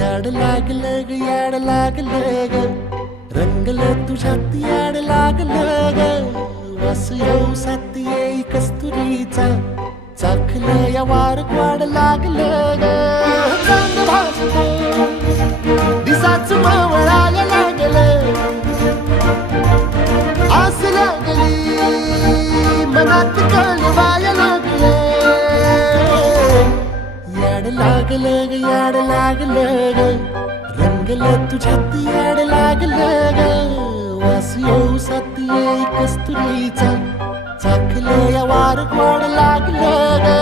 याड लागलं ग याड लागलं ग रंगलं तुझ्यात याड लागलं ग वास येऊ साथ येई कस्तुरीचा चाखलं या वार वाड लागलं ग चांग भासतो दिसाच मावळायला लागलं आस लागली मनात कळवायला लागलं याड लागलं ग याड लागलं ग रंगलं तुझ्यात याड लागलं ग वास येऊ साथ येई कस्तुरीचा चाखलं या वार गोड लागलं ग